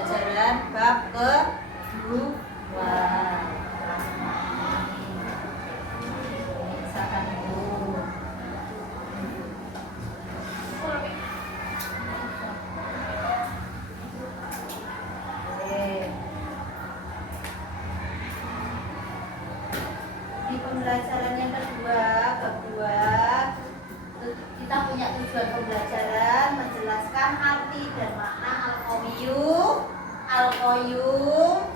pembelajaran bab kedua. Misalkan dulu. Di pembelajaran yang kedua, bab 2, kita punya tujuan pembelajaran menjelaskan arti dan makna al-qawiyyum, al-qayyum,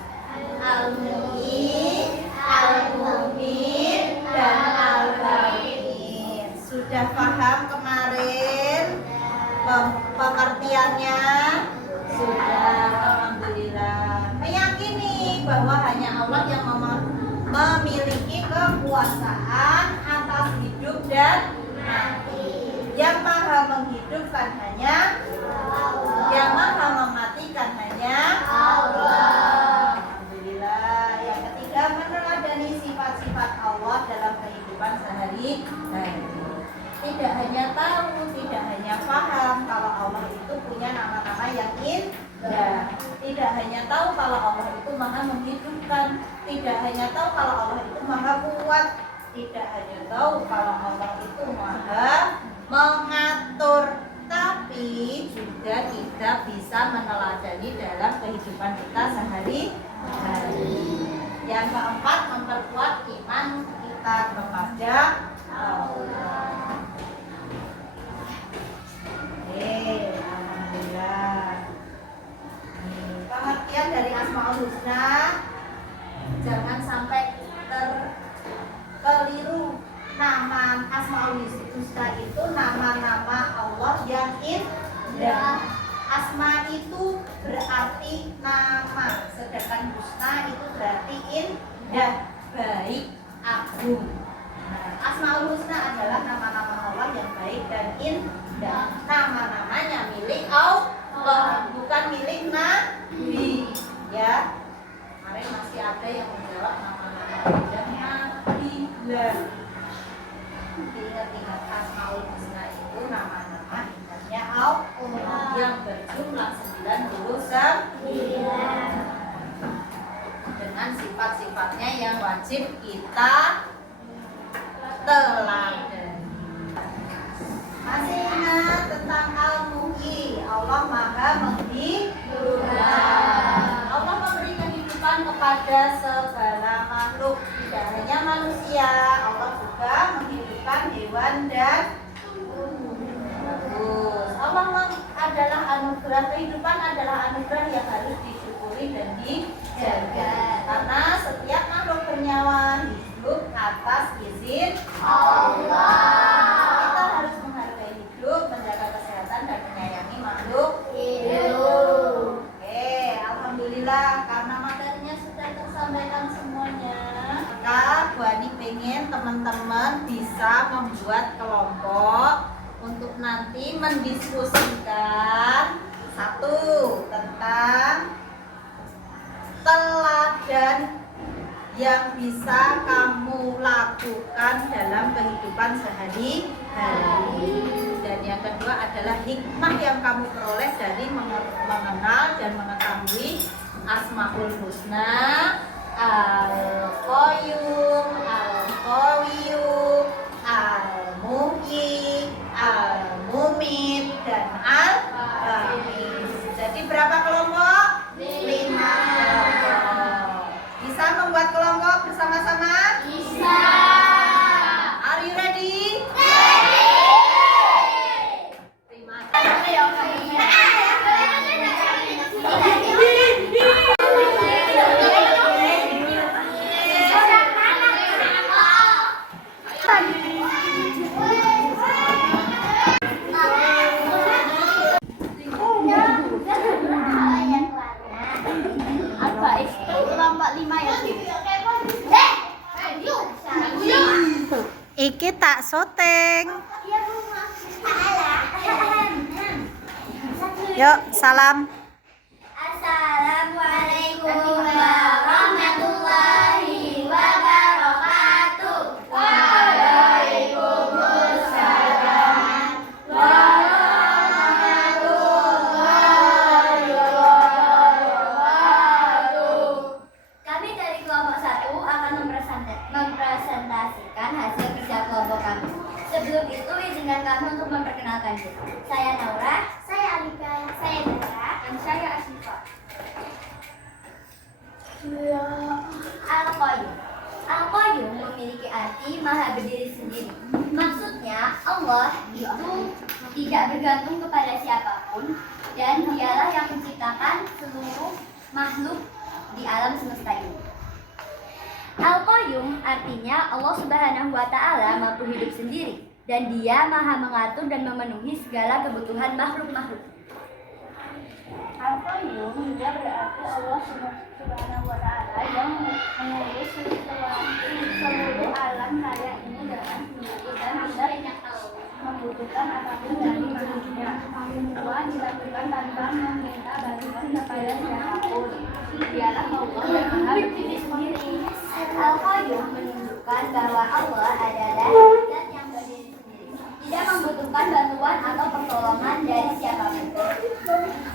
al-mu'in, al-mu'min, dan al-mu'in. Sudah paham kemarin pengertiannya? Sudah, alhamdulillah. Meyakini bahwa hanya Allah yang memiliki kekuasaan atas hidup dan mati. Yang maha menghidupkan hanya Allah. Yang maha mematikan hanya Allah. Alhamdulillah. Yang ketiga, meneladani sifat-sifat Allah dalam kehidupan sehari-hari. Tidak hanya tahu, tidak hanya paham kalau Allah itu punya nama-nama yang indah. Tidak hanya tahu kalau Allah itu maha menghidupkan. Tidak hanya tahu kalau Allah itu maha kuat. Tidak hanya tahu kalau Allah itu maha mengatur, tapi juga kita bisa meneladani dalam kehidupan kita sehari-hari. Yang keempat, memperkuat iman kita kepada Allah. Alhamdulillah. Pengertian dari Asmaul Husna, jangan sampai keliru. Nama Asmaul Husna itu nama-nama Allah yang indah. Asma itu berarti nama, sedangkan husna itu berarti indah, baik, agung. Asmaul Husna adalah nama-nama Allah yang baik dan indah. Nama-namanya milik Allah, bukan milik Nabi. Ya, kemarin masih ada yang menjawab nama-nama indah Nabi lah. Ingat-ingat, Asmaul Husna itu nama-nama indahnya Allah yang berjumlah 99 dengan sifat-sifatnya yang wajib kita teladani. Masih ingat tentang Al-Muhyi, Allah maha menghidupkan. Allah memberi kehidupan kepada segala makhluk, tidak hanya manusia. Allah juga menghidupkan hewan dan tumbuh. Allah adalah anugerah, kehidupan adalah anugerah yang harus disyukuri dan dijaga. Karena setiap makhluk bernyawa hidup atas izin Allah. Kita harus menghargai hidup, menjaga kesehatan dan menyayangi makhluk hidup. Oke, alhamdulillah karena materinya sudah tersampaikan semuanya. Maka Bu Ani pengen teman-teman bisa membuat kelompok untuk nanti mendiskusikan satu tentang teladan yang bisa kamu lakukan dalam kehidupan sehari-hari. Dan yang kedua adalah hikmah yang kamu peroleh dari mengenal dan mengetahui Asmaul Husna, Al-Qayyum, Al-Qawiyyum, Al-Muhyi, Al-Mumit, dan Al-Mu'in. Jadi berapa kelompok? 5 kelompok. Bisa membuat kelompok bersama-sama? Bisa. Are you ready? Ready. Terima kasih. Iki tak syuting. Yuk, salam. Assalamualaikum warahmatullahi wabarakatuh. Waalaikumsalam warahmatullahi wabarakatuh. Al-Qayyum. Al-Qayyum memiliki arti maha berdiri sendiri. Maksudnya Allah itu tidak bergantung kepada siapapun dan dialah yang menciptakan seluruh makhluk di alam semesta ini. Al-Qayyum artinya Allah Subhanahu wa taala mampu hidup sendiri dan Dia maha mengatur dan memenuhi segala kebutuhan makhluk-makhluk. Al-Qayyum juga berarti Allah Subhanahu wa Ta'ala yang mengurus seluruh alam raya ini dengan sendiri dan tidak membutuhkan apapun dari manusia. Semua dilakukan tanpa meminta bantuan kepada siapapun. Dialah Allah yang maha berdiri sendiri. Al-Qayyum menunjukkan bahwa Allah adalah zat yang berdiri sendiri, tidak membutuhkan bantuan atau pertolongan dari siapapun.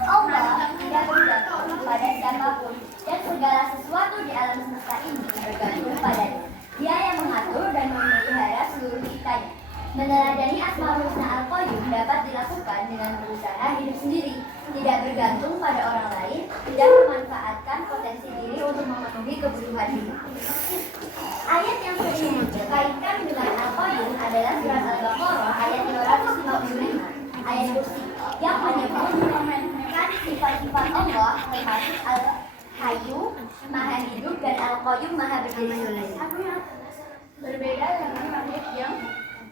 Allah tidak bergantung kepada siapapun dan segala sesuatu di alam semesta ini bergantung padanya. Dia yang mengatur dan memelihara seluruh kitanya. Meneladani Asmaul Husna Al-Qayyum dapat dilakukan dengan berusaha hidup sendiri, tidak bergantung pada orang lain, tidak memanfaatkan potensi diri untuk memenuhi kebutuhan hidup. Ayat yang sering dikaitkan dengan Al-Qayyum adalah surat Al-Baqarah ayat 255, ayat kursi yang menyebutkan sifat-sifat Allah termasuk Al-Hayyu, Maha Hidup, dan Al-Qayyum, Maha Berdiri sendiri. Berbeda dengan makhluk yang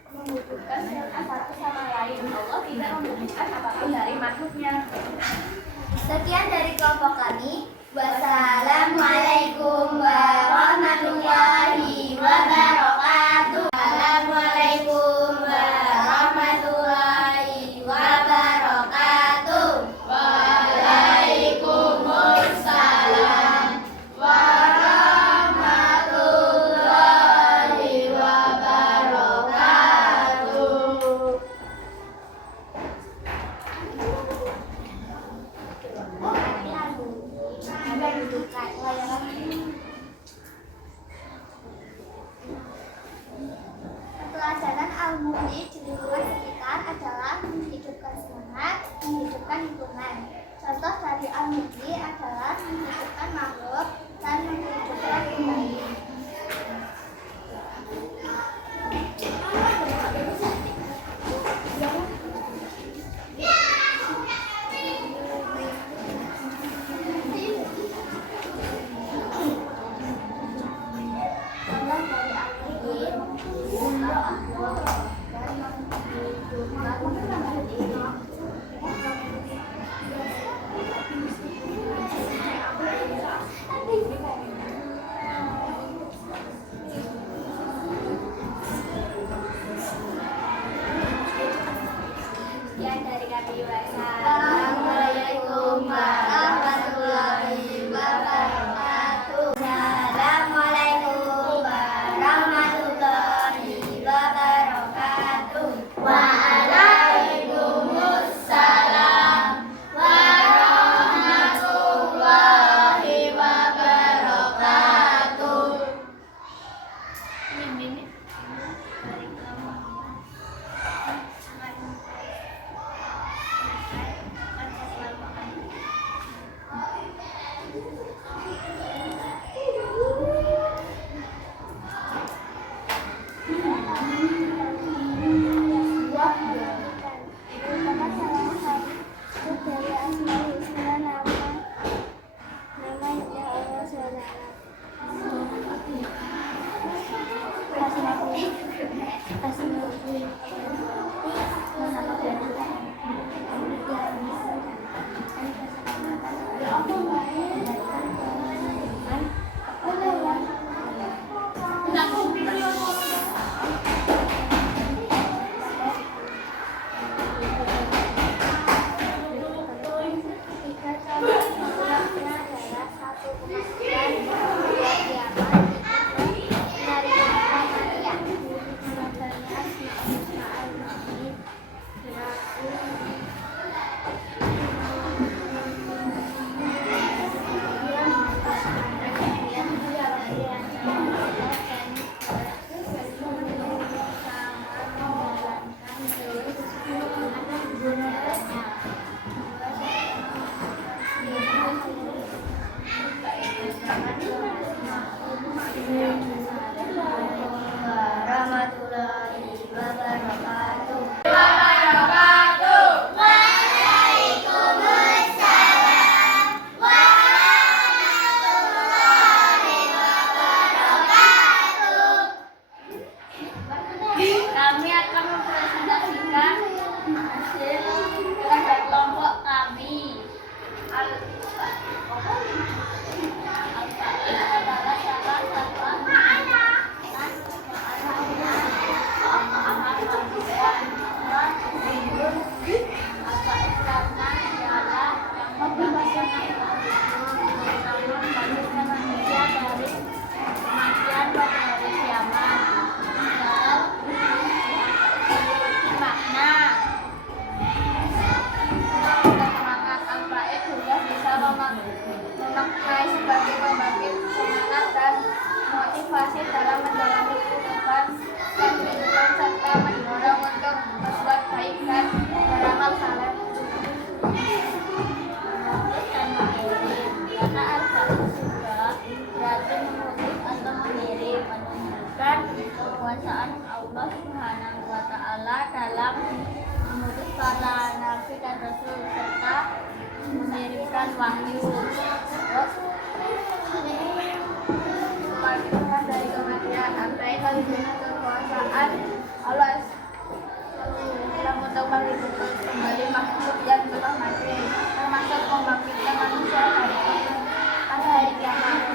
membutuhkan satu sama lain, Allah tidak membutuhkan apapun dari makhluknya. Sekian dari kelompok kami. Wassalamualaikum warahmatullahi wabarakatuh. Assalamualaikum warahmatullahi wabarakatuh. Waalaikumsalam warahmatullahi wabarakatuh. warahmatullahi wabarakatuh. Kami akan mempresentasikan hasil kerja kelompok kami. Al-Fa'il adalah salah satu memakai sebagai pembangkit semangat dan motivasi dalam menjalani kehidupan serta mendorong untuk berbuat baik dan beramal saleh. Menulis dan mengirim, karena al-fa'il juga berarti menulis atau mengirim, menunjukkan kekuasaan Allah Subhanahu wa Ta'ala dalam menulis para nabi dan rasul serta mengirimkan wahyu. Tuhan dari kematian, Al-Fa'il menunjukkan kekuasaan Allah dalam untuk menghidupkan kembali makhluk yang telah mati, termasuk membangkitkan manusia pada hari kiamat.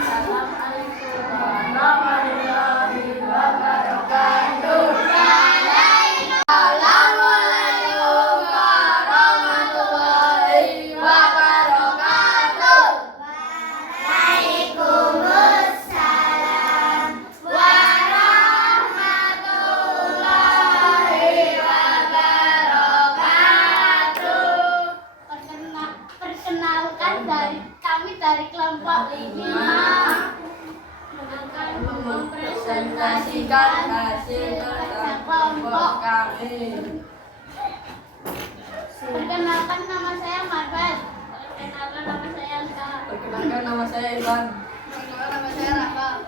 Assalamualaikum warahmatullahi wabarakatuh. Perkenalkan kami dari kelompok 5 akan mempresentasikan hasil kerja kelompok kami. Perkenalkan nama saya Marfat. Perkenalkan nama saya Alka. Perkenalkan nama saya Ivan. Perkenalkan nama saya Rafa.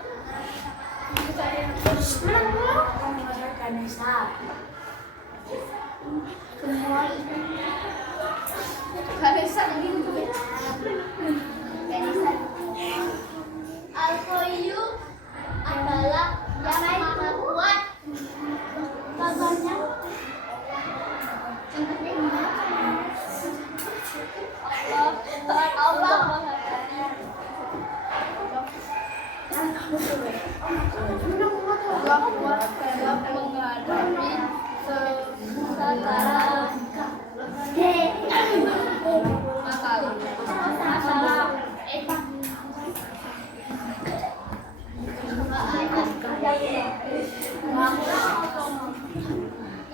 Vanessa. Vanessa gitu. Vanessa. Al-Qayyum adalah yang maha kuat. Contohnya Allah kuat dalam menghadapi segala masalah.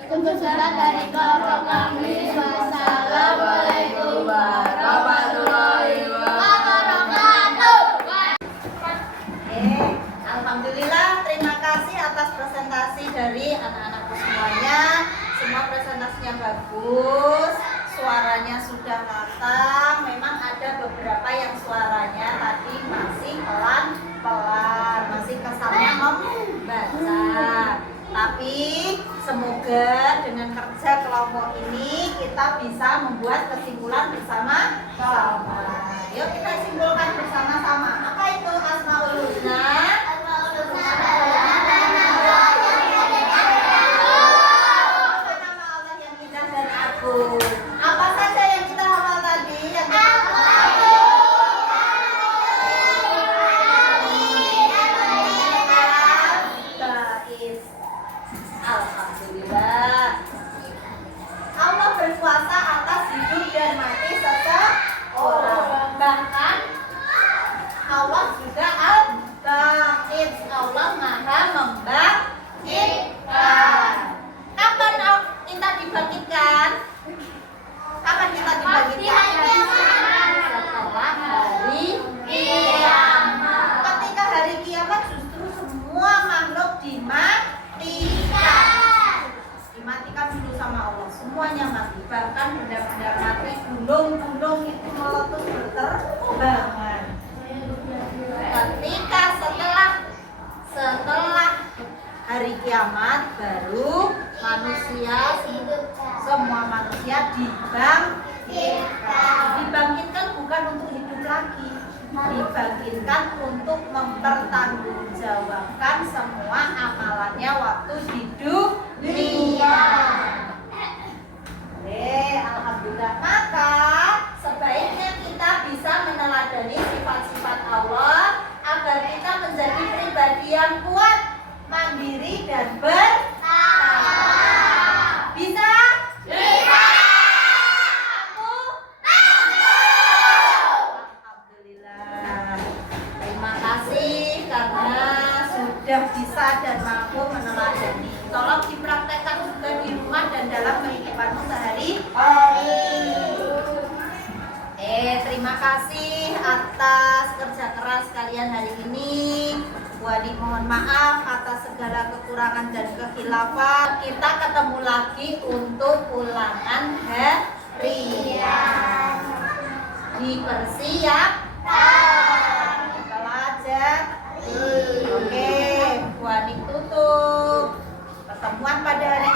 Kebesaran dari kelompok kami. Wassalamualaikum warahmatullahi wabarakatuh. Alhamdulillah, terima kasih atas presentasi dari anak-anakku semuanya. Semua presentasinya bagus, suaranya sudah matang. Memang ada beberapa yang suaranya tadi masih pelan-pelan, masih kesannya membaca. Tapi semoga dengan kerja kelompok ini kita bisa membuat kesimpulan bersama-sama. Yuk kita simpulkan bersama-sama. Apa itu Asmaul Husna? Asmaul Husna adalah nama Allah yang indah dan agung. Apa saja yang kita hafal tadi? Yang kita Alhamdulillah. Allah berkuasa atas hidup dan mati seseorang. Bahkan Allah juga Al-Baqir. Allah Maha membangkitkan. Kapan kita dibangkitkan? Kapan kita dibangkitkan? Setelah hari kiamat. Ketika hari kiamat justru semua makhluk dimatikan. semua manusia dibangkitkan bukan untuk hidup lagi, dibangkitkan untuk mempertanggungjawabkan semua amalannya waktu di dunia. Alhamdulillah. Maka sebaiknya kita bisa meneladani sifat-sifat Allah agar kita menjadi pribadi yang kuat, mandiri dan bertakwa. Bisa? Bisa. Aku? Alhamdulillah. Terima kasih karena sudah bisa dan mampu meneladani. Tolong dipraktekkan juga di rumah dan dalam kehidupanmu sehari-hari. Terima kasih atas kerja keras kalian hari ini. Bu Ani mohon maaf atas segala kekurangan dan kekhilafan. Kita ketemu lagi untuk ulangan harian. Dipersiapkan. Belajar. Oke, Bu Ani tutup pertemuan pada hari